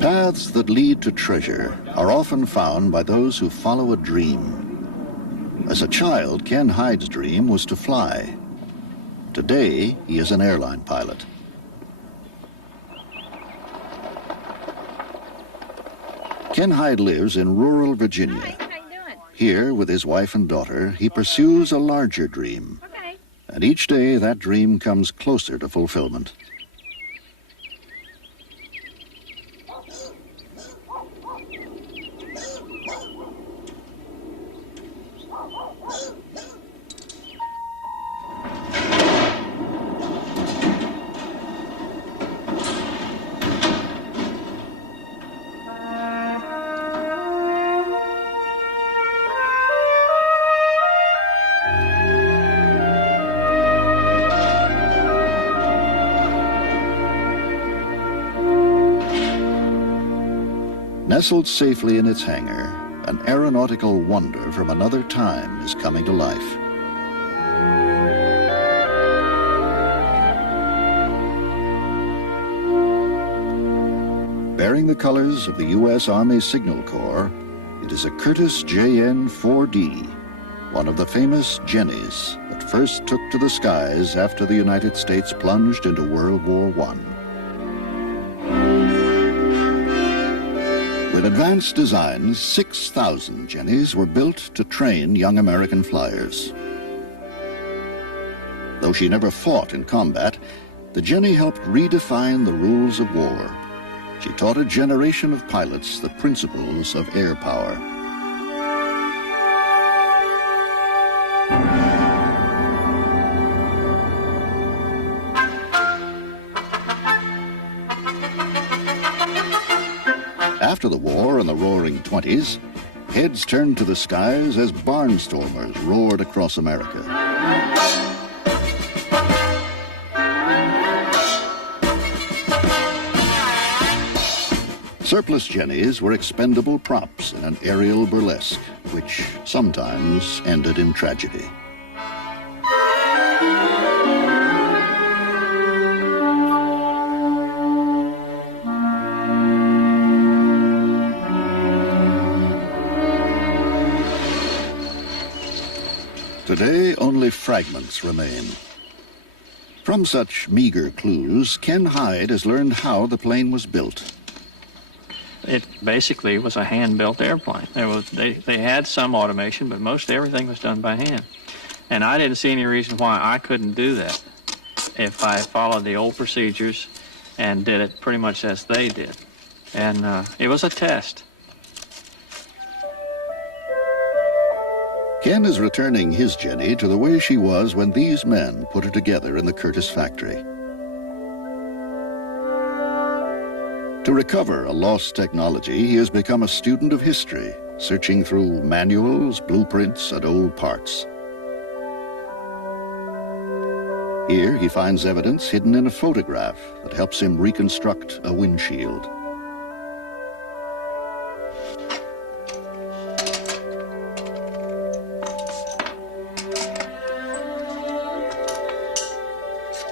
Paths that lead to treasure are often found by those who follow a dream. As a child, Ken Hyde's dream was to fly. Today, he is an airline pilot. Ken Hyde lives in rural Virginia. Here, with his wife and daughter, he pursues a larger dream. And each day, that dream comes closer to fulfillment. Nestled safely in its hangar, an aeronautical wonder from another time is coming to life. Bearing the colors of the U.S. Army Signal Corps, it is a Curtiss JN-4D, one of the famous Jennies that first took to the skies after the United States plunged into World War I. With advanced designs, 6,000 Jennies were built to train young American flyers. Though she never fought in combat, the Jenny helped redefine the rules of war. She taught a generation of pilots the principles of air power. After the war in the Roaring '20s, heads turned to the skies as barnstormers roared across America. Surplus Jennies were expendable props in an aerial burlesque, which sometimes ended in tragedy. Today, only fragments remain. From such meager clues, Ken Hyde has learned how the plane was built. It basically was a hand-built airplane. They had some automation, but most everything was done by hand. And I didn't see any reason why I couldn't do that if I followed the old procedures and did it pretty much as they did. And it was a test. Ken is returning his Jenny to the way she was when these men put her together in the Curtiss factory. To recover a lost technology, he has become a student of history, searching through manuals, blueprints, and old parts. Here, he finds evidence hidden in a photograph that helps him reconstruct a windshield.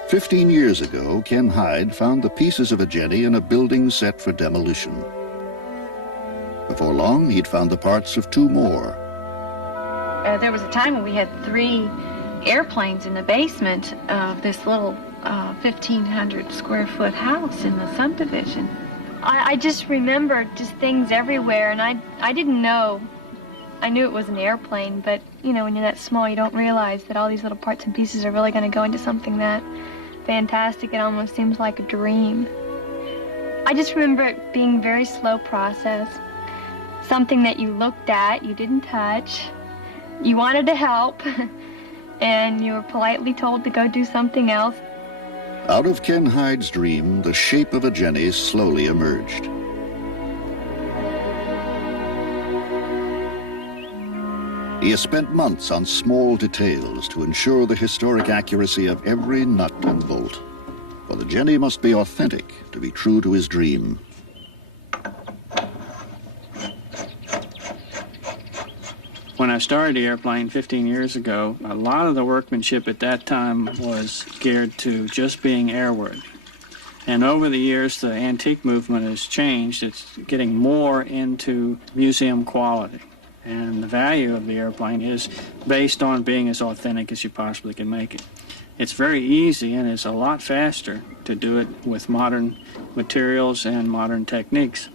"15 years ago, Ken Hyde found the pieces of a Jenny in a building set for demolition. Before long, he'd found the parts of 2 more. There was a time when we had 3 airplanes in the basement of this little 1,500 square foot house in the subdivision. I just remember just things everywhere, and I didn't know. I knew it was an airplane, but, you know, when you're that small, you don't realize that all these little parts and pieces are really going to go into something that fantastic. It almost seems like a dream. I just remember it being a very slow process. Something that you looked at, you didn't touch. You wanted to help, and you were politely told to go do something else. Out of Ken Hyde's dream, the shape of a Jenny slowly emerged. He has spent months on small details to ensure the historic accuracy of every nut and bolt. For the Jenny must be authentic to be true to his dream. When I started the airplane 15 years ago, a lot of the workmanship at that time was geared to just being airworthy. And over the years, the antique movement has changed. It's getting more into museum quality. And the value of the airplane is based on being as authentic as you possibly can make it. It's very easy, and it's a lot faster to do it with modern materials and modern techniques.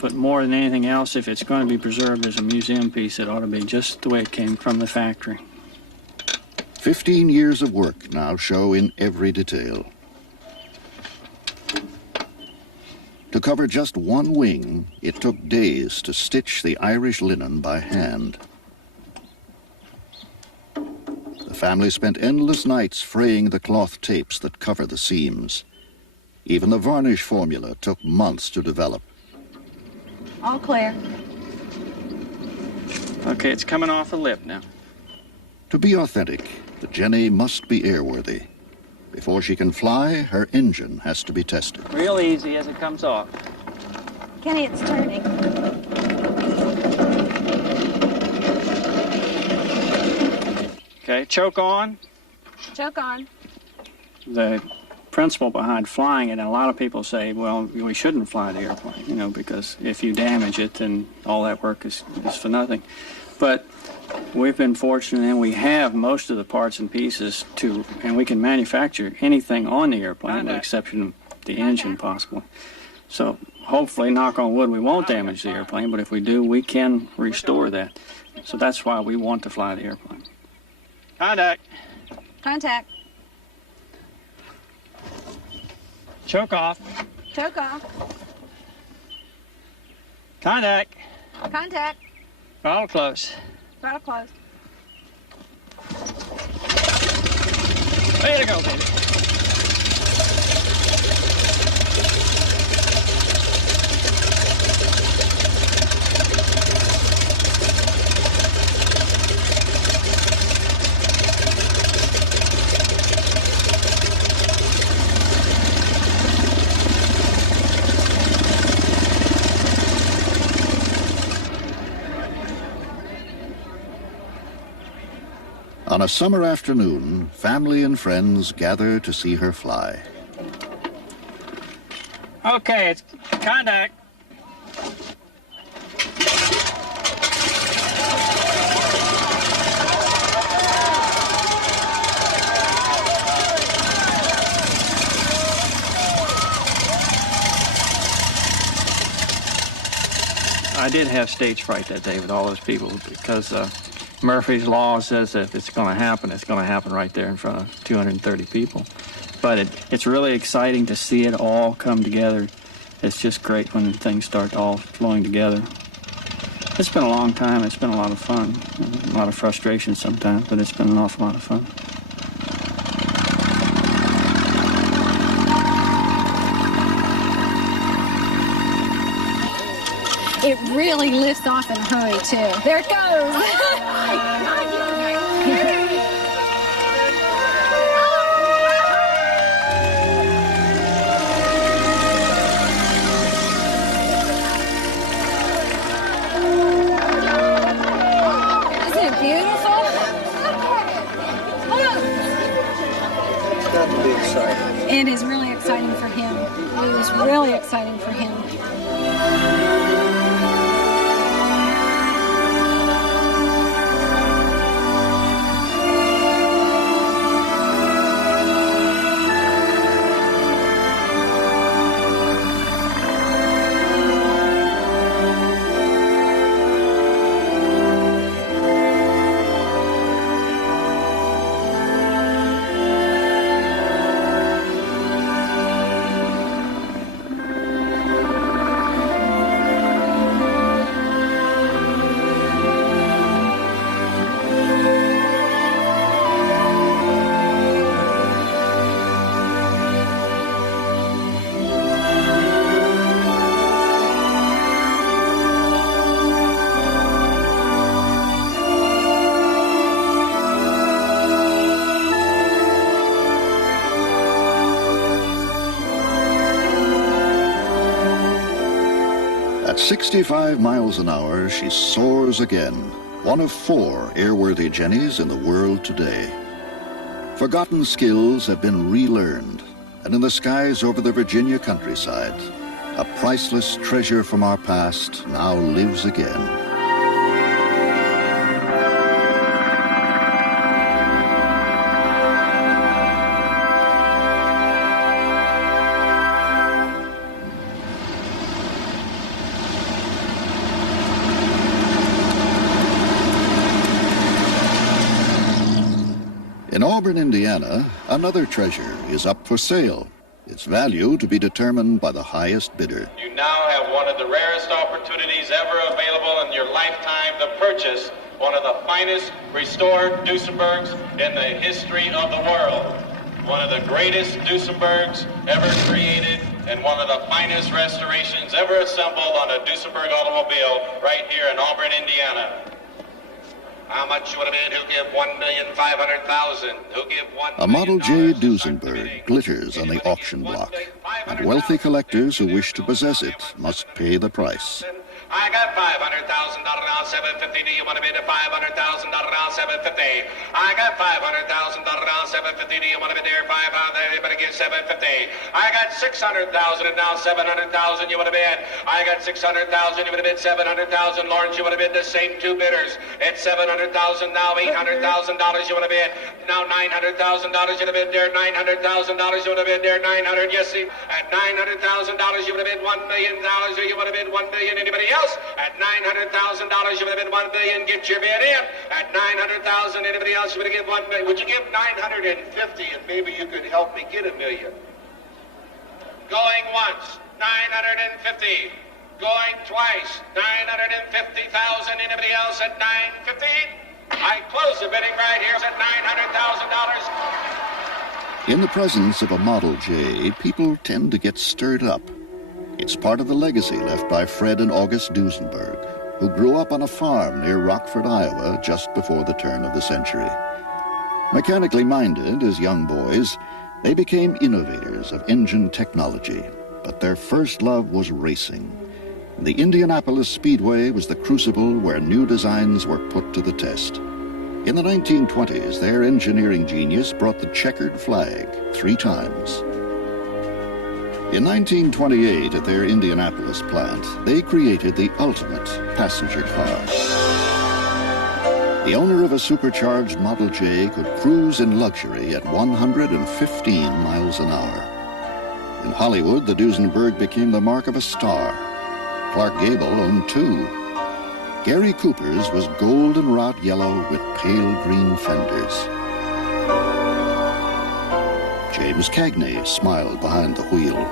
But more than anything else, if it's going to be preserved as a museum piece, it ought to be just the way it came from the factory. 15 years of work now show in every detail. To cover just one wing, it took days to stitch the Irish linen by hand. The family spent endless nights fraying the cloth tapes that cover the seams. Even the varnish formula took months to develop. All clear. Okay, it's coming off the lip now. To be authentic, the Jenny must be airworthy. Before she can fly, her engine has to be tested. Real easy as it comes off. Kenny, it's turning. Okay, choke on. Choke on. The principle behind flying it, and a lot of people say, well, we shouldn't fly the airplane, you know, because if you damage it, then all that work is for nothing. But we've been fortunate, and we have most of the parts and pieces and we can manufacture anything on the airplane, with the exception of the engine, possibly. So hopefully, knock on wood, we won't damage the airplane, but if we do, we can restore that. So that's why we want to fly the airplane. Contact. Contact. Choke off. Choke off. Contact. Contact. Throttle close. Throttle close. Way to go, baby. On a summer afternoon, family and friends gather to see her fly. Okay, it's contact. I did have stage fright that day with all those people because Murphy's Law says that if it's going to happen right there in front of 230 people. But it's really exciting to see it all come together. It's just great when things start all flowing together. It's been a long time. It's been a lot of fun. A lot of frustration sometimes, but it's been an awful lot of fun. It really lifts off in a hurry, too. There it goes. Isn't it beautiful? It's got to be exciting. It is really exciting for him. It was really exciting for him. At 65 miles an hour, she soars again, one of 4 airworthy Jennies in the world today. Forgotten skills have been relearned, and in the skies over the Virginia countryside, a priceless treasure from our past now lives again. In Auburn, Indiana, another treasure is up for sale. Its value to be determined by the highest bidder. You now have one of the rarest opportunities ever available in your lifetime to purchase one of the finest restored Duesenbergs in the history of the world. One of the greatest Duesenbergs ever created and one of the finest restorations ever assembled on a Duesenberg automobile right here in Auburn, Indiana. How much would a man who give $1,500,000? Who give $1 A Model J Duesenberg glitters on the auction block, and wealthy collectors who wish to possess it must pay the price. I got $500,000 now, $750. Do you want to bid at $500,000 now, $750? I got $500,000 now, $750. Do you want to bid there? $500,000. You better give $750. I got $600,000 and now $700,000. You want to bid? I got $600,000. You want to bid $700,000. Lawrence, you want to bid the same two bidders? It's $700,000 now, $800,000. You want to bid? Now $900,000. You want to bid there? $900,000. You want to bid there? $900,000. Yes, see, at $900,000. You want to bid $1 million. Or you want to bid $1 million? Anybody else? At $900,000, you would have bid $1 billion. Get your bid in. At $900,000, anybody else, you would have given $1 million. Would you give $950, and maybe you could help me get $1 million? Going once, $950. Going twice, $950,000. Anybody else at $950? I close the bidding right here at $900,000. In the presence of a Model J, people tend to get stirred up. It's part of the legacy left by Fred and August Duesenberg, who grew up on a farm near Rockford, Iowa, just before the turn of the century. Mechanically minded as young boys, they became innovators of engine technology, but their first love was racing. The Indianapolis Speedway was the crucible where new designs were put to the test. In the 1920s, their engineering genius brought the checkered flag 3 times. In 1928, at their Indianapolis plant, they created the ultimate passenger car. The owner of a supercharged Model J could cruise in luxury at 115 miles an hour. In Hollywood, the Duesenberg became the mark of a star. Clark Gable owned 2. Gary Cooper's was goldenrod yellow with pale green fenders. James Cagney smiled behind the wheel.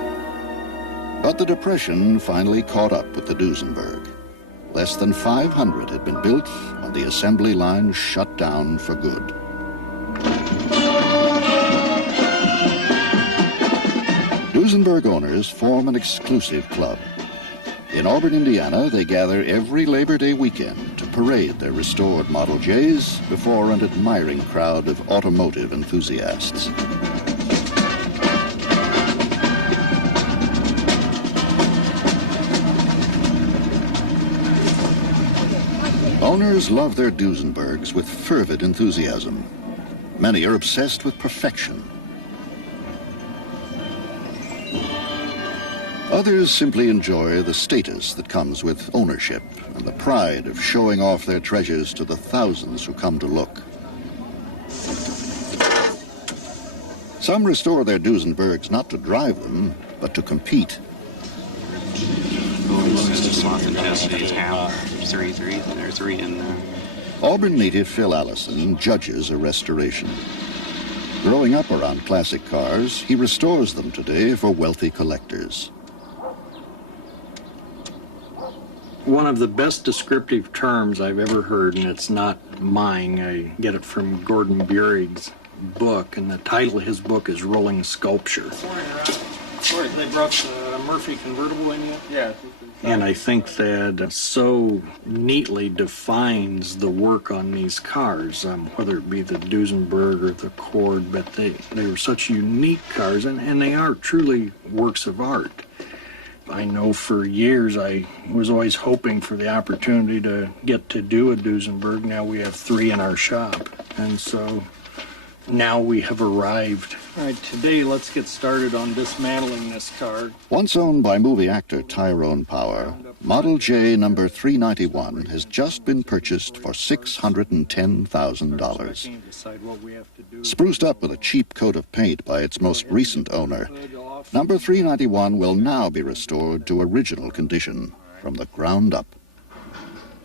But the Depression finally caught up with the Duesenberg. Less than 500 had been built when the assembly line shut down for good. Duesenberg owners form an exclusive club. In Auburn, Indiana, they gather every Labor Day weekend to parade their restored Model Js before an admiring crowd of automotive enthusiasts. Owners love their Duesenbergs with fervid enthusiasm. Many are obsessed with perfection. Others simply enjoy the status that comes with ownership and the pride of showing off their treasures to the thousands who come to look. Some restore their Duesenbergs not to drive them, but to compete. Auburn native Phil Allison judges a restoration. Growing up around classic cars, he restores them today for wealthy collectors. One of the best descriptive terms I've ever heard, and it's not mine, I get it from Gordon Bureg's book, and the title of his book is Rolling Sculpture. Sorry, they brought the Murphy convertible in yet? Yeah. And I think that so neatly defines the work on these cars, whether it be the Duesenberg or the Cord, but they were such unique cars, and they are truly works of art. I know for years I was always hoping for the opportunity to get to do a Duesenberg. Now we have 3 in our shop, and so Now we have arrived. All right, today let's get started on dismantling this car. Once owned by movie actor Tyrone Power, Model J number 391 has just been purchased for $610,000. Spruced up with a cheap coat of paint by its most recent owner, number 391 will now be restored to original condition from the ground up.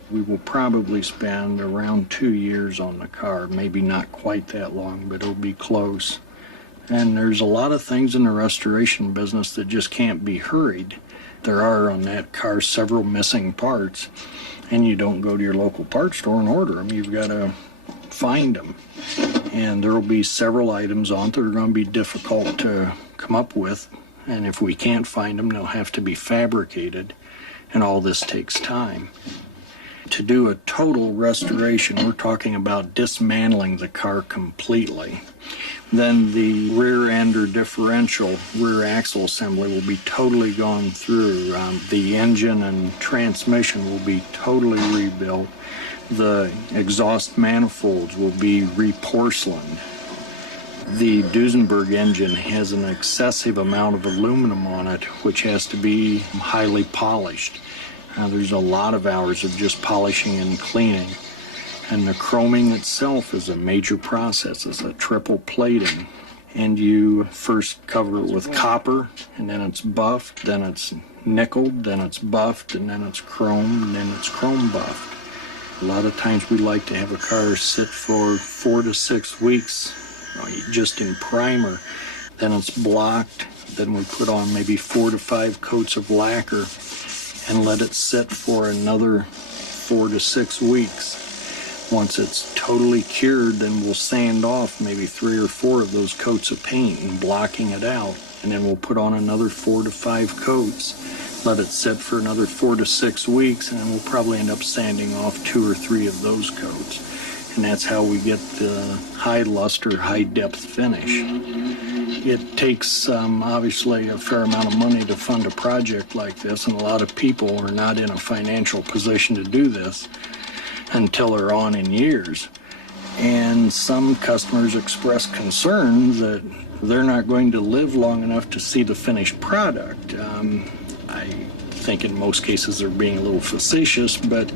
We will probably spend around 2 years on the car, maybe not quite that long, but it'll be close. And there's a lot of things in the restoration business that just can't be hurried. There are on that car several missing parts, and you don't go to your local parts store and order them. You've got to find them. And there will be several items on it that are going to be difficult to come up with. And if we can't find them, they'll have to be fabricated, and all this takes time. To do a total restoration, we're talking about dismantling the car completely. Then the rear end or differential rear axle assembly will be totally gone through. The engine and transmission will be totally rebuilt. The exhaust manifolds will be reporcelained. The Duesenberg engine has an excessive amount of aluminum on it, which has to be highly polished. There's a lot of hours of just polishing and cleaning. And the chroming itself is a major process. It's a triple plating. And you first cover it with copper, and then it's buffed, then it's nickeled, then it's buffed, and then it's chromed, and then it's chrome buffed. A lot of times we like to have a car sit for 4 to 6 weeks just in primer. Then it's blocked. Then we put on maybe 4 to 5 coats of lacquer and let it sit for another 4 to 6 weeks. Once it's totally cured, then we'll sand off maybe 3 or 4 of those coats of paint and blocking it out. And then we'll put on another 4 to 5 coats, let it sit for another 4 to 6 weeks, and then we'll probably end up sanding off 2 or 3 of those coats. And that's how we get the high luster, high depth finish. It takes obviously a fair amount of money to fund a project like this, and a lot of people are not in a financial position to do this until they're on in years. And some customers express concern that they're not going to live long enough to see the finished product. I think in most cases they're being a little facetious, but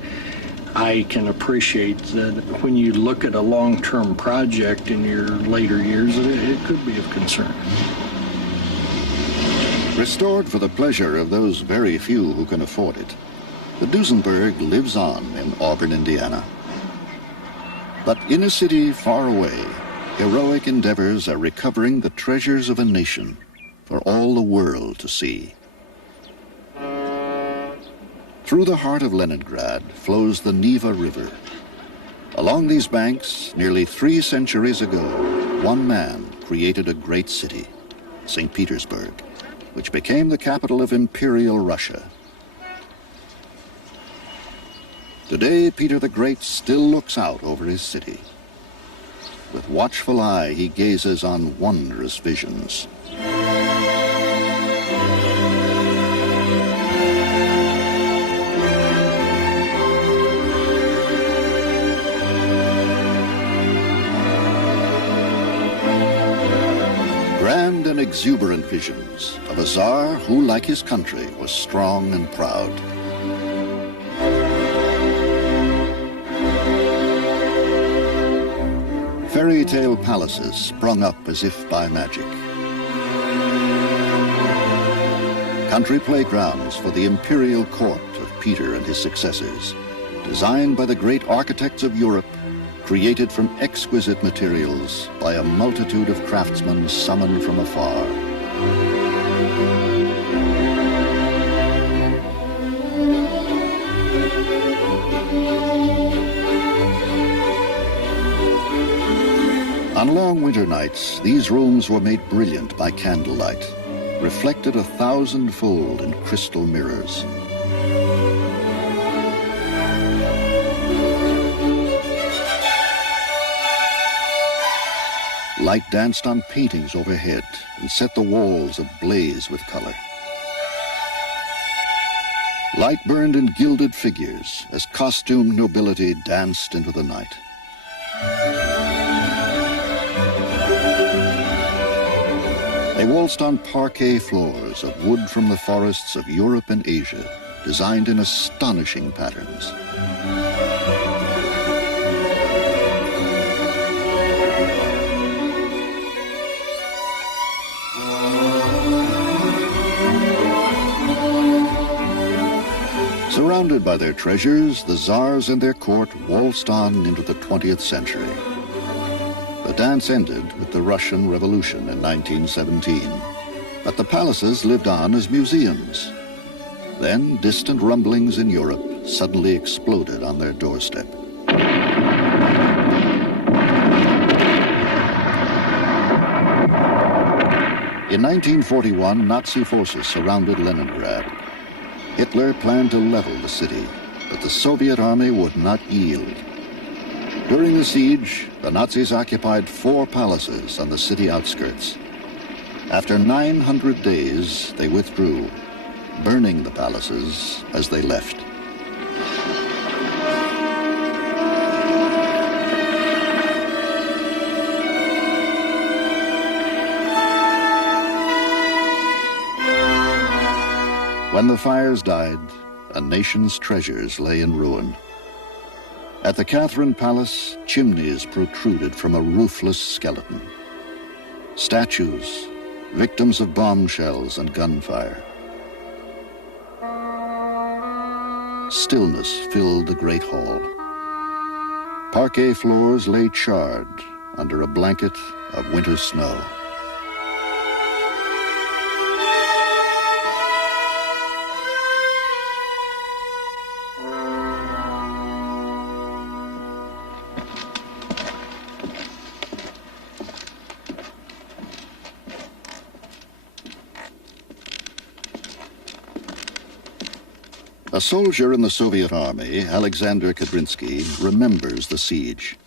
I can appreciate that when you look at a long-term project in your later years, it could be of concern. Restored for the pleasure of those very few who can afford it, the Duesenberg lives on in Auburn, Indiana. But in a city far away, heroic endeavors are recovering the treasures of a nation for all the world to see. Through the heart of Leningrad flows the Neva River. Along these banks, nearly 3 centuries ago, one man created a great city, St. Petersburg, which became the capital of Imperial Russia. Today, Peter the Great still looks out over his city. With watchful eye, he gazes on wondrous visions. Grand and exuberant visions of a Tsar who, like his country, was strong and proud. Fairy tale palaces sprung up as if by magic. Country playgrounds for the imperial court of Peter and his successors, designed by the great architects of Europe, created from exquisite materials by a multitude of craftsmen summoned from afar. On long winter nights, these rooms were made brilliant by candlelight, reflected 1,000-fold in crystal mirrors. Light danced on paintings overhead and set the walls ablaze with color. Light burned in gilded figures as costumed nobility danced into the night. They waltzed on parquet floors of wood from the forests of Europe and Asia, designed in astonishing patterns. Surrounded by their treasures, the Tsars and their court waltzed on into the 20th century. The dance ended with the Russian Revolution in 1917, but the palaces lived on as museums. Then distant rumblings in Europe suddenly exploded on their doorstep. In 1941, Nazi forces surrounded Leningrad. Hitler planned to level the city, but the Soviet army would not yield. During the siege, the Nazis occupied 4 palaces on the city outskirts. After 900 days, they withdrew, burning the palaces as they left. When the fires died, a nation's treasures lay in ruin. At the Catherine Palace, chimneys protruded from a roofless skeleton. Statues, victims of bombshells and gunfire. Stillness filled the great hall. Parquet floors lay charred under a blanket of winter snow. A soldier in the Soviet army, Alexander Kadrinsky, remembers the siege.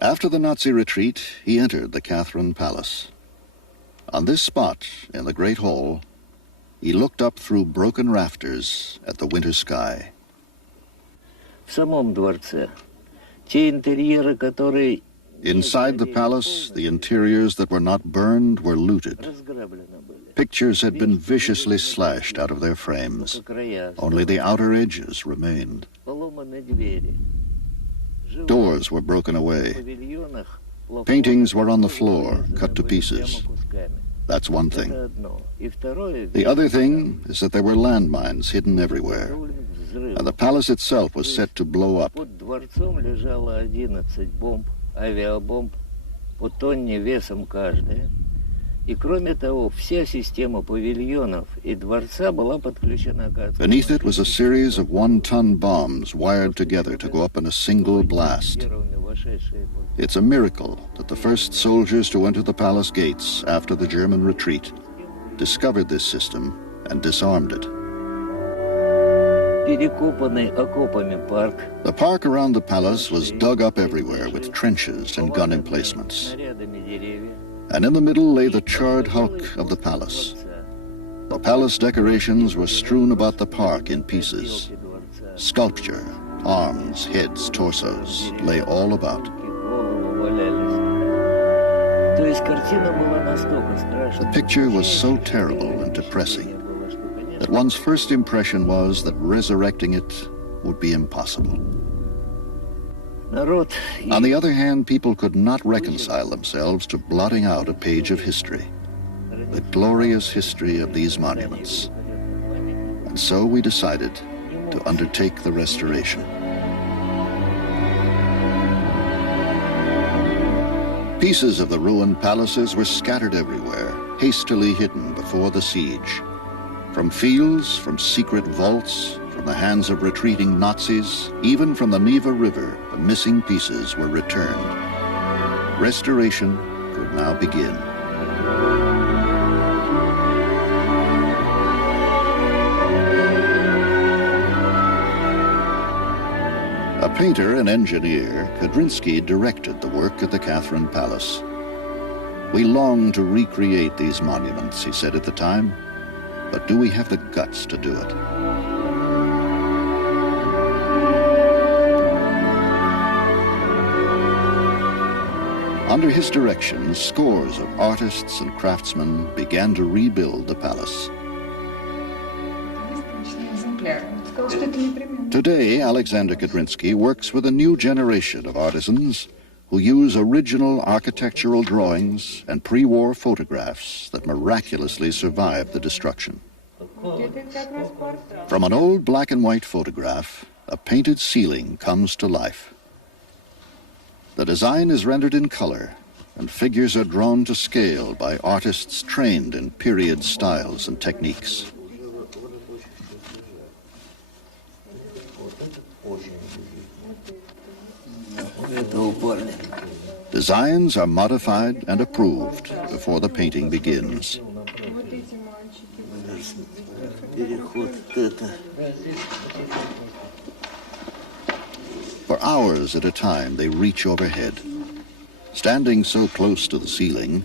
After the Nazi retreat, he entered the Catherine Palace. On this spot, in the Great Hall, he looked up through broken rafters at the winter sky. В самом дворце те интерьеры, которые Inside the palace, the interiors that were not burned were looted. разграблены были. Pictures had been viciously slashed out of their frames. Only the outer edges remained. Поломаны двери. Doors were broken В away. павильонах Paintings were on the floor, cut to pieces. That's one thing. Это одно. И второе, The other thing is that there were landmines hidden everywhere, and the palace itself was set to blow up. под дворцом лежало 11 бомб, авиабомб, по тонне весом каждая. И кроме того, вся система павильонов и дворца была подключена к Beneath it was a series of 1-ton bombs wired together to go up in a single blast. It's a miracle that the first soldiers to enter the palace gates after the German retreat discovered this system and disarmed it. Перекопанный окопами парк. The park around the palace was dug up everywhere with trenches and gun emplacements. Снарядами деревья. And in the middle lay the charred hulk of the palace. The palace decorations were strewn about the park in pieces. Sculpture, arms, heads, torsos lay all about. The picture was so terrible and depressing that one's first impression was that resurrecting it would be impossible. On the other hand, people could not reconcile themselves to blotting out a page of history, the glorious history of these monuments. And so we decided to undertake the restoration. Pieces of the ruined palaces were scattered everywhere, hastily hidden before the siege. From fields, from secret vaults, from the hands of retreating Nazis, even from the Neva River, the missing pieces were returned. Restoration could now begin. A painter and engineer, Kadrinsky directed the work at the Catherine Palace. We long to recreate these monuments, he said at the time, but do we have the guts to do it? Under his direction, scores of artists and craftsmen began to rebuild the palace. Today, Alexander Kudrinsky works with a new generation of artisans who use original architectural drawings and pre-war photographs that miraculously survived the destruction. From an old black and white photograph, a painted ceiling comes to life. The design is rendered in color, and figures are drawn to scale by artists trained in period styles and techniques. Designs are modified and approved before the painting begins. For hours at a time, they reach overhead. Standing so close to the ceiling,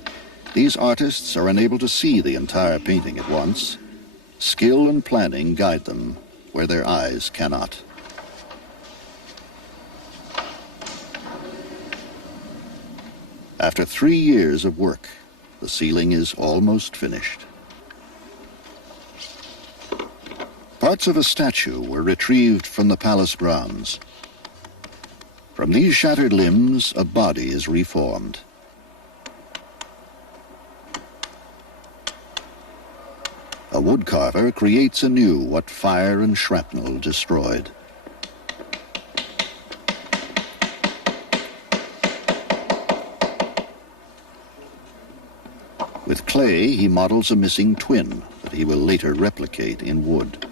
these artists are unable to see the entire painting at once. Skill and planning guide them where their eyes cannot. After 3 years of work, the ceiling is almost finished. Parts of a statue were retrieved from the palace grounds. From these shattered limbs, a body is reformed. A woodcarver creates anew what fire and shrapnel destroyed. With clay, he models a missing twin that he will later replicate in wood.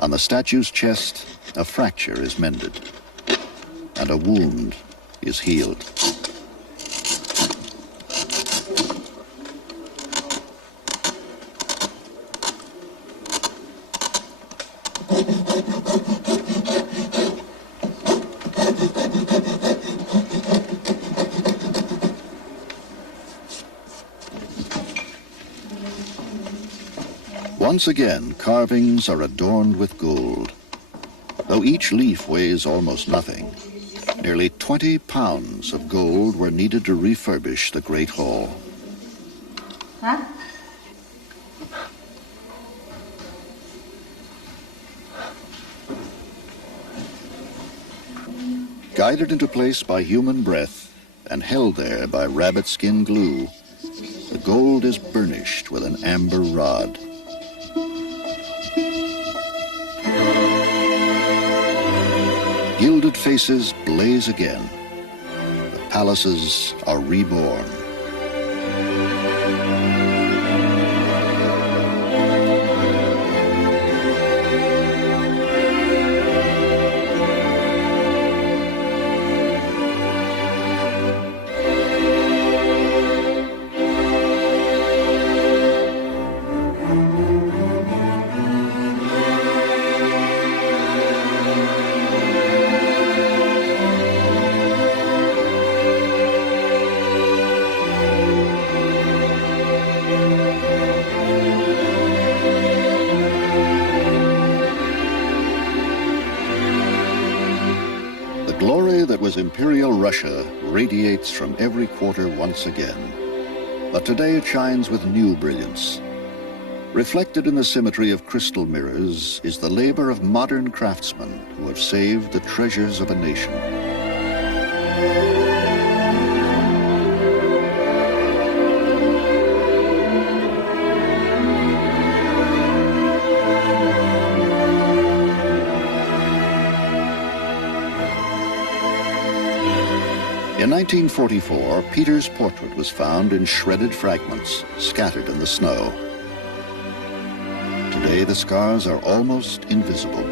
On the statue's chest, a fracture is mended, and a wound is healed. Once again, carvings are adorned with gold. Though each leaf weighs almost nothing, nearly 20 pounds of gold were needed to refurbish the Great Hall. Huh? Guided into place by human breath and held there by rabbit skin glue, the gold is burnished with an amber rod. Gilded faces blaze again. The palaces are reborn. Imperial Russia radiates from every quarter once again, but today it shines with new brilliance. Reflected in the symmetry of crystal mirrors is the labor of modern craftsmen who have saved the treasures of a nation. In 1944, Peter's portrait was found in shredded fragments, scattered in the snow. Today, the scars are almost invisible.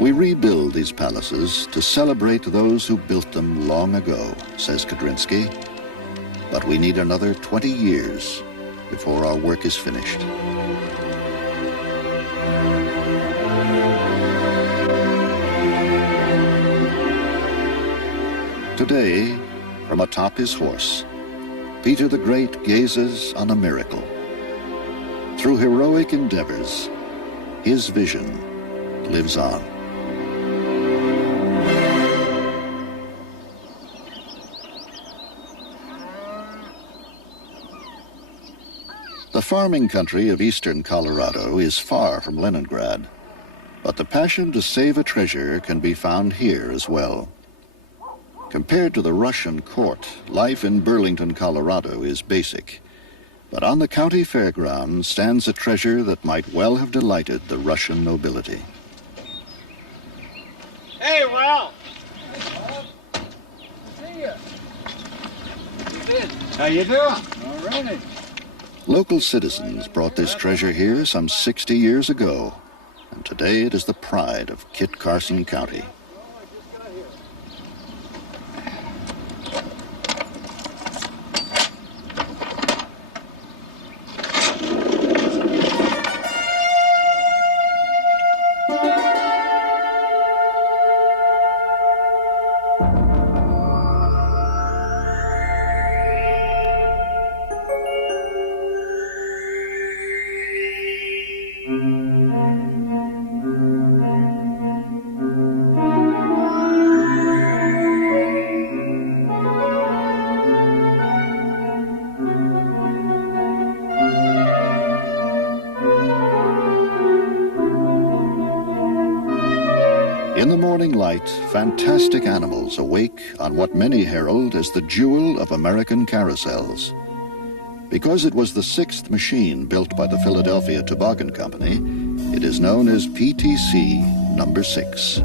We rebuild these palaces to celebrate those who built them long ago, says Kudrinsky. but we need another 20 years before our work is finished. Today, from atop his horse, Peter the Great gazes on a miracle. Through heroic endeavors, his vision lives on. The farming country of eastern Colorado is far from Leningrad, but the passion to save a treasure can be found here as well. Compared to the Russian court, life in Burlington, Colorado is basic. But on the county fairgrounds stands a treasure that might well have delighted the Russian nobility. Hey, Will! See ya. How you doing? All righty. Local citizens brought this treasure here some 60 years ago, and today it is the pride of Kit Carson County. In the morning light, fantastic animals awake on what many herald as the jewel of American carousels. Because it was the sixth machine built by the Philadelphia Toboggan Company, it is known as PTC number 6.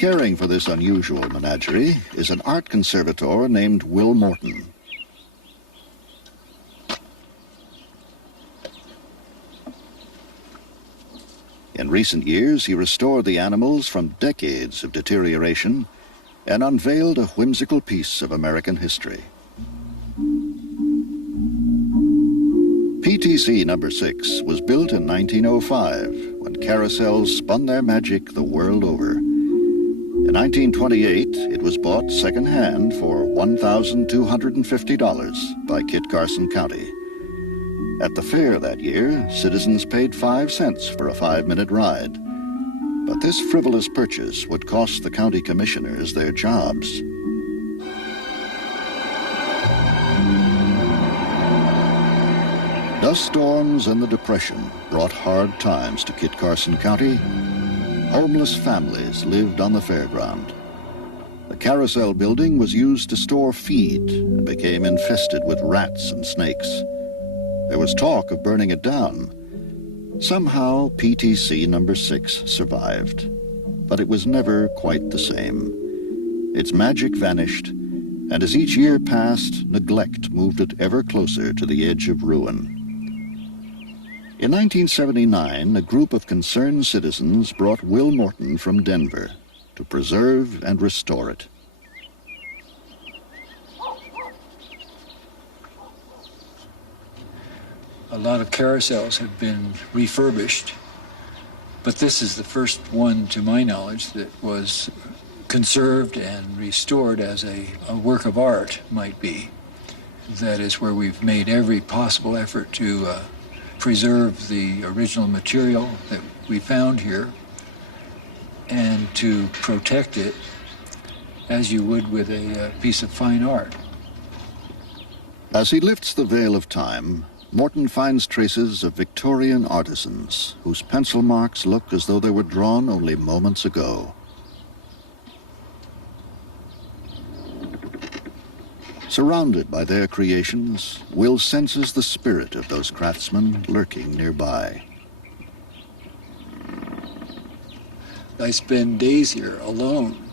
Caring for this unusual menagerie is an art conservator named Will Morton. In recent years, he restored the animals from decades of deterioration and unveiled a whimsical piece of American history. PTC number 6 was built in 1905 when carousels spun their magic the world over. In 1928, it was bought secondhand for $1,250 by Kit Carson County. At the fair that year, citizens paid 5 cents for a 5-minute ride. But this frivolous purchase would cost the county commissioners their jobs. Dust storms and the Depression brought hard times to Kit Carson County. Homeless families lived on the fairground. The carousel building was used to store feed and became infested with rats and snakes. There was talk of burning it down. Somehow, PTC number 6 survived, but it was never quite the same. Its magic vanished, and as each year passed, neglect moved it ever closer to the edge of ruin. In 1979, a group of concerned citizens brought Will Morton from Denver to preserve and restore it. A lot of carousels have been refurbished, but this is the first one, to my knowledge, that was conserved and restored as a work of art might be. That is where we've made every possible effort to preserve the original material that we found here and to protect it as you would with a piece of fine art. As he lifts the veil of time, Morton finds traces of Victorian artisans whose pencil marks look as though they were drawn only moments ago. Surrounded by their creations, Will senses the spirit of those craftsmen lurking nearby. I spend days here alone,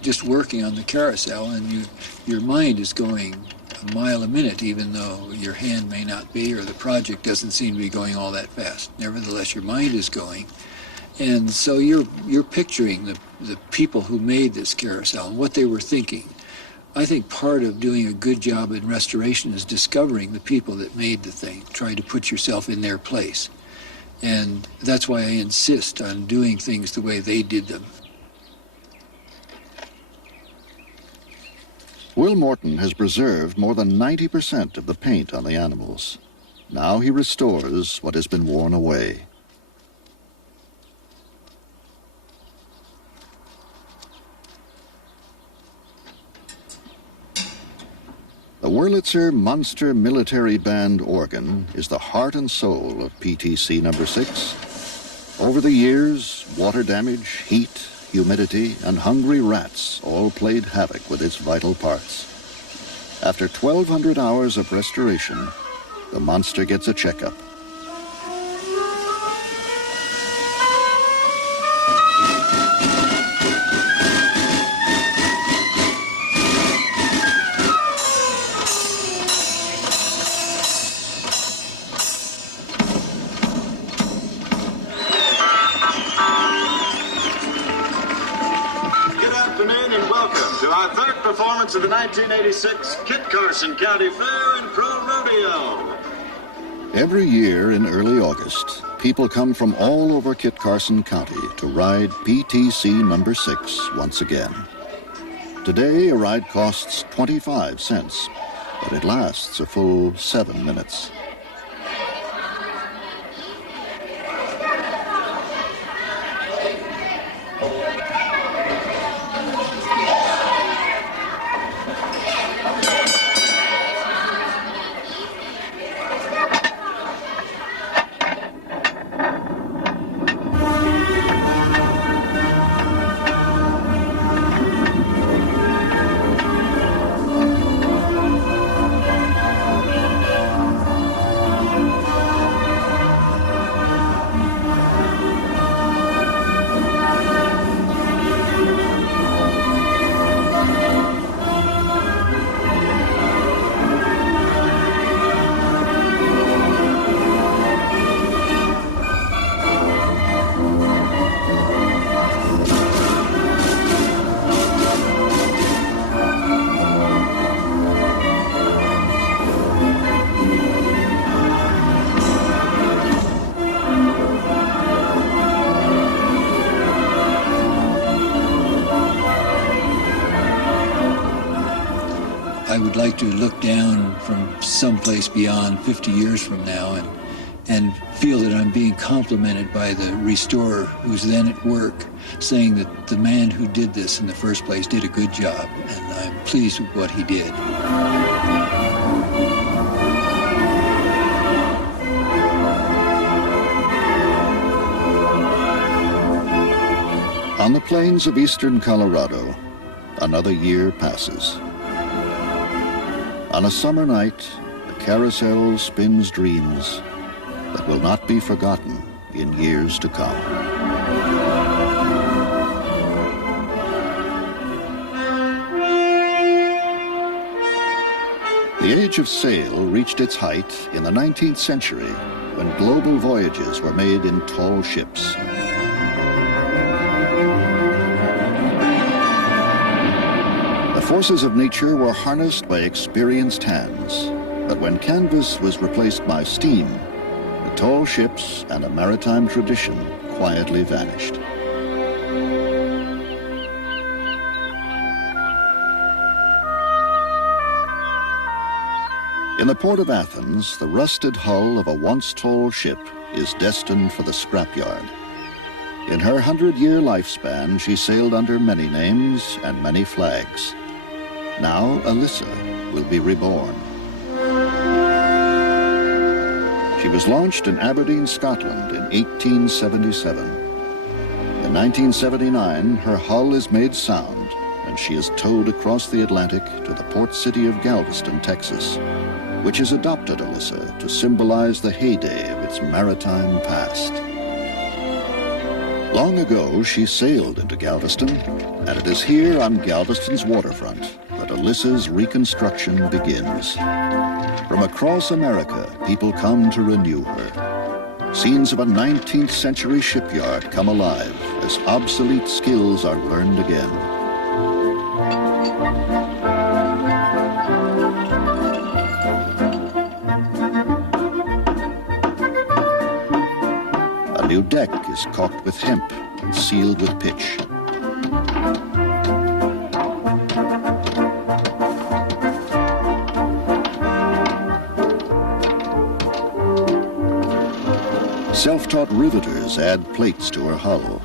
just working on the carousel, and your mind is going a mile a minute, even though your hand may not be, or the project doesn't seem to be going all that fast. Nevertheless, your mind is going, And so you're picturing the people who made this carousel and what they were thinking. I think part of doing a good job in restoration is discovering the people that made the thing, trying to put yourself in their place. And that's why I insist on doing things the way they did them. Will Morton has preserved more than 90% of the paint on the animals. Now he restores what has been worn away. The Wurlitzer Monster Military Band organ is the heart and soul of PTC number 6. Over the years, water damage, heat, humidity, and hungry rats all played havoc with its vital parts. After 1,200 hours of restoration, the monster gets a checkup. Performance of the 1986 Kit Carson County Fair and Pro Rodeo. Every year in early August, people come from all over Kit Carson County to ride PTC number 6 once again. Today, a ride costs 25 cents, but it lasts a full 7 minutes. Like to look down from someplace beyond 50 years from now and feel that I'm being complimented by the restorer who's then at work, saying that the man who did this in the first place did a good job, and I'm pleased with what he did. On the plains of eastern Colorado, another year passes. On a summer night, the carousel spins dreams that will not be forgotten in years to come. The age of sail reached its height in the 19th century when global voyages were made in tall ships. The forces of nature were harnessed by experienced hands, but when canvas was replaced by steam, the tall ships and a maritime tradition quietly vanished. In the port of Athens, the rusted hull of a once tall ship is destined for the scrapyard. In her 100-year lifespan, she sailed under many names and many flags. Now Alyssa will be reborn. She was launched in Aberdeen, Scotland in 1877. In 1979, her hull is made sound and she is towed across the Atlantic to the port city of Galveston, Texas, which has adopted Alyssa to symbolize the heyday of its maritime past. Long ago, she sailed into Galveston, and it is here on Galveston's waterfront that Alyssa's reconstruction begins. From across America, people come to renew her. Scenes of a 19th century shipyard come alive as obsolete skills are learned again. A new deck is caulked with hemp and sealed with pitch. Self-taught riveters add plates to her hull.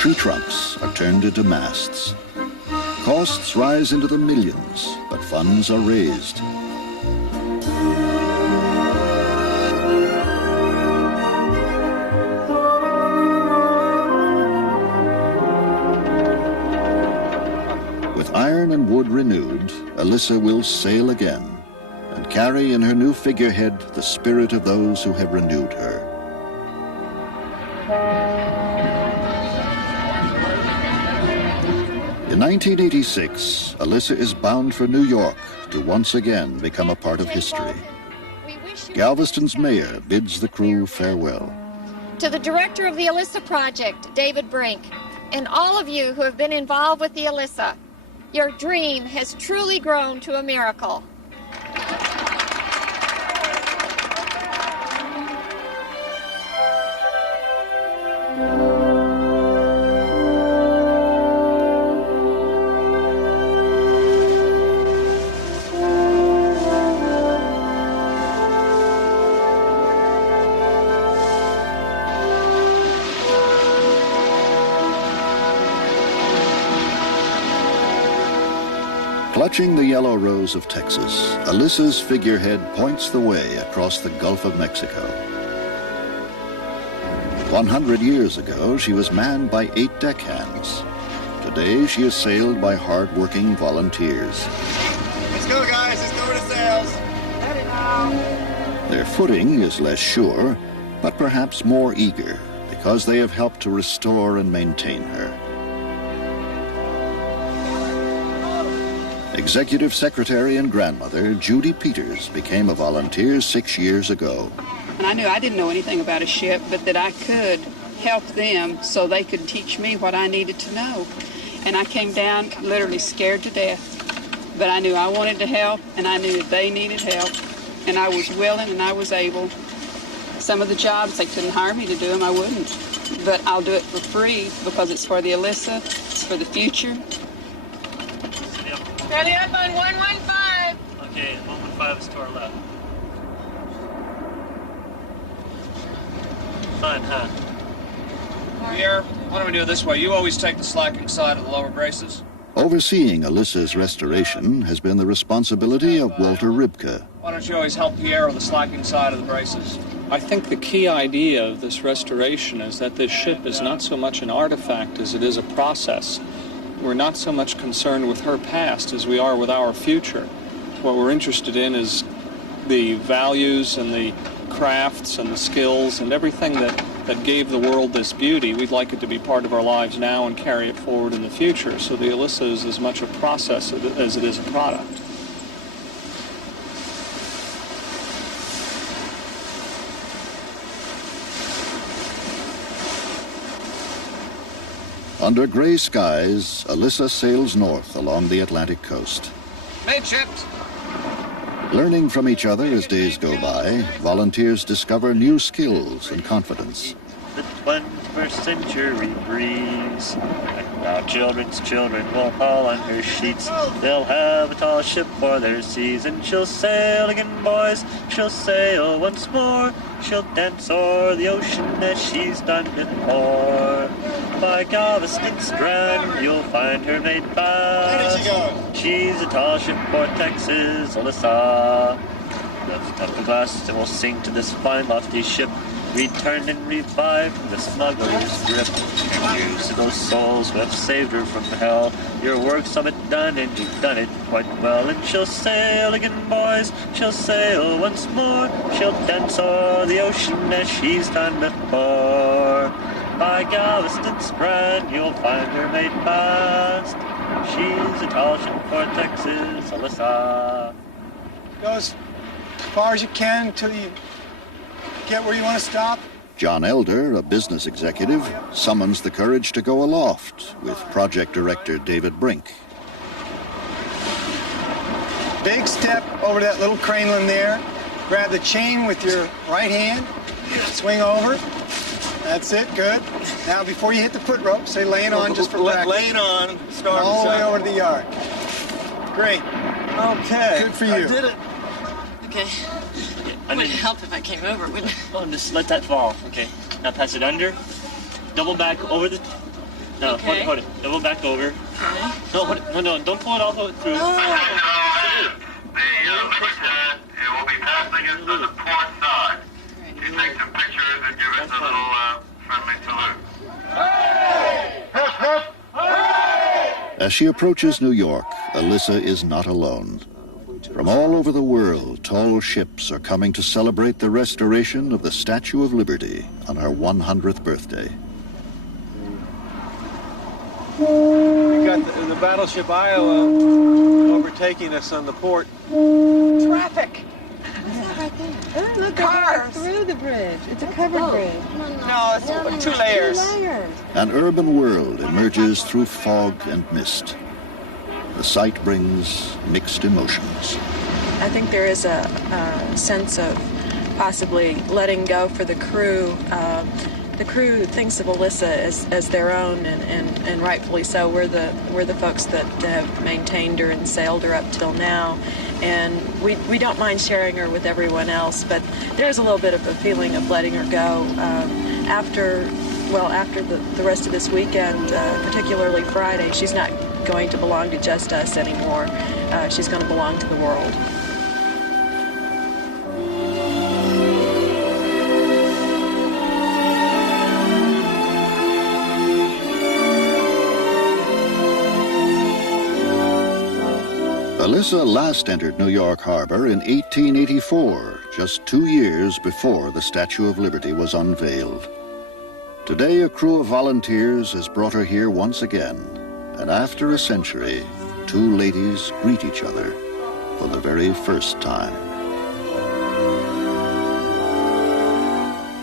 Tree trunks are turned into masts. Costs rise into the millions, but funds are raised. With iron and wood renewed, Alyssa will sail again and carry in her new figurehead the spirit of those who have renewed her. In 1986, Alyssa is bound for New York to once again become a part of history. Galveston's mayor bids the crew farewell. To the director of the Alyssa Project, David Brink, and all of you who have been involved with the Alyssa, your dream has truly grown to a miracle. Clutching the yellow rose of Texas, Alyssa's figurehead points the way across the Gulf of Mexico. 100 years ago, she was manned by 8 deckhands. Today, she is sailed by hard-working volunteers. Let's go, guys. Let's go to sails. Their footing is less sure, but perhaps more eager, because they have helped to restore and maintain her. Executive Secretary and grandmother Judy Peters became a volunteer 6 years ago. And I knew I didn't know anything about a ship, but that I could help them so they could teach me what I needed to know. And I came down literally scared to death. But I knew I wanted to help, and I knew they needed help. And I was willing and I was able. Some of the jobs, they couldn't hire me to do them, I wouldn't. But I'll do it for free because it's for the Alyssa, it's for the future. Ready up on 115. Okay, 115 is to our left. Fun, huh? Pierre, why don't we do it this way? You always take the slacking side of the lower braces. Overseeing Alyssa's restoration has been the responsibility of Walter Ribke. Why don't you always help Pierre on the slacking side of the braces? I think the key idea of this restoration is that this ship is not so much an artifact as it is a process. We're not so much concerned with her past as we are with our future. What we're interested in is the values and the crafts and the skills and everything that gave the world this beauty. We'd like it to be part of our lives now and carry it forward in the future. So the Alyssa is as much a process as it is a product. Under gray skies, Alyssa sails north along the Atlantic coast. Midships! Learning from each other as days go by, volunteers discover new skills and confidence. The 21st century breeze, and our children's children will haul on her sheets. They'll have a tall ship for their seas, and she'll sail again, boys. She'll sail once more. She'll dance o'er the ocean as she's done before. By Galveston Strand, you'll find her made fast. She's a tall ship for Texas, Alyssa. Lift up a glass and we'll sing to this fine lofty ship. Return and revive from the smuggler's grip. And here's to those souls who have saved her from hell. Your work's of it done, and you've done it quite well. And she'll sail again, boys. She'll sail once more. She'll dance o'er the ocean as she's done before. By Galveston Strand, you'll find her made fast. She's a tall ship for Texas, Alyssa. Go as far as you can until you get where you want to stop. John Elder, a business executive, summons the courage to go aloft with project director David Brink. Big step over that little crane there. Grab the chain with your right hand. Swing over. That's it, good. Now, before you hit the foot rope, say laying on just for practice. Laying on, start all the way over to the yard. Great. Okay. Good for you. I did it. Okay. It would help if I came over, wouldn't it? Oh, just let that fall. Okay. Now pass it under. Double back over the... No, okay. hold it. Double back over. Okay. No, hold it. No, don't pull it all the way through. Oh. It will be passing us to the port side. You take some pictures and give us a little friendly salute. As she approaches New York, Alyssa is not alone. From all over the world, tall ships are coming to celebrate the restoration of the Statue of Liberty on her 100th birthday. We got the battleship Iowa overtaking us on the port. Traffic. Right there. Oh, look, cars through the bridge. It's a covered bridge. No, it's 2 layers. 2 layers. An urban world emerges through fog and mist. The sight brings mixed emotions. I think there is a sense of possibly letting go for the crew. The crew thinks of Alyssa as their own, and rightfully so. We're the folks that have maintained her and sailed her up till now, and we don't mind sharing her with everyone else. But there's a little bit of a feeling of letting her go after the rest of this weekend, particularly Friday. She's not going to belong to just us anymore. She's going to belong to the world. Alyssa last entered New York Harbor in 1884, just 2 years before the Statue of Liberty was unveiled. Today, a crew of volunteers has brought her here once again, and after a century, 2 ladies greet each other for the very first time.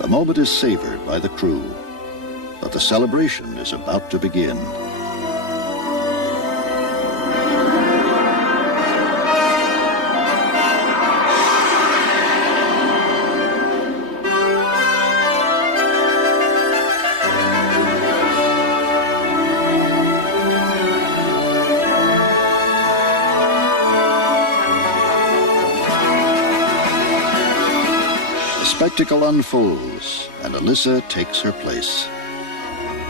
The moment is savored by the crew, but the celebration is about to begin. The spectacle unfolds, and Alyssa takes her place.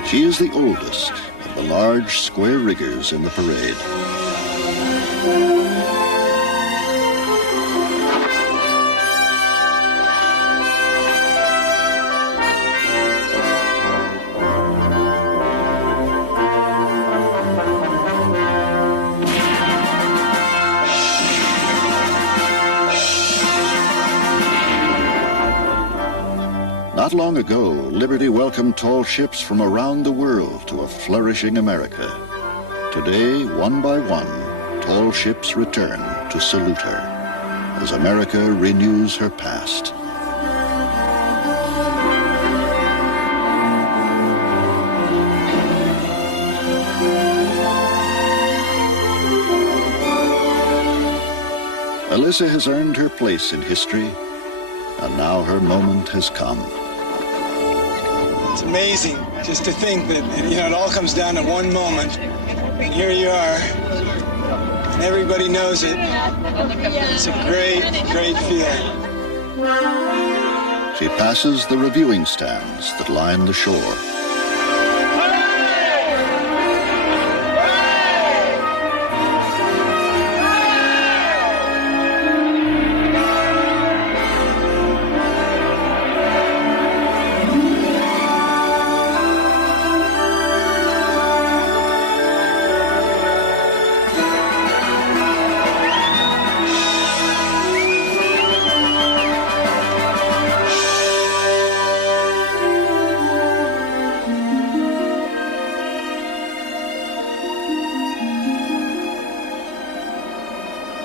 She is the oldest of the large square riggers in the parade. Not long ago, Liberty welcomed tall ships from around the world to a flourishing America. Today, one by one, tall ships return to salute her as America renews her past. Alyssa has earned her place in history, and now her moment has come. It's amazing just to think that, it all comes down to one moment. And here you are. And everybody knows it. It's a great, great feeling. She passes the reviewing stands that line the shore.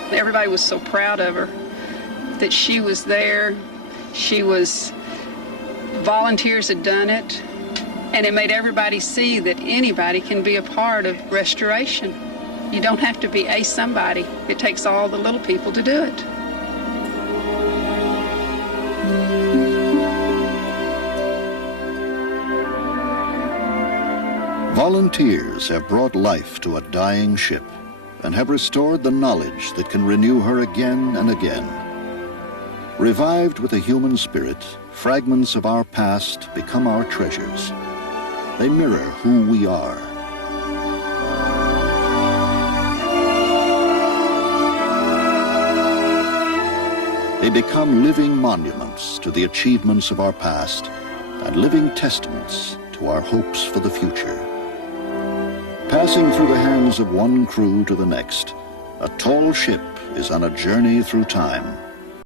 Everybody was so proud of her that she was there. She was volunteers had done it, and it made everybody see that anybody can be a part of restoration. You don't have to be a somebody. It takes all the little people to do it. Volunteers have brought life to a dying ship and have restored the knowledge that can renew her again and again. Revived with a human spirit, fragments of our past become our treasures. They mirror who we are. They become living monuments to the achievements of our past and living testaments to our hopes for the future. Passing through the hands of one crew to the next, a tall ship is on a journey through time.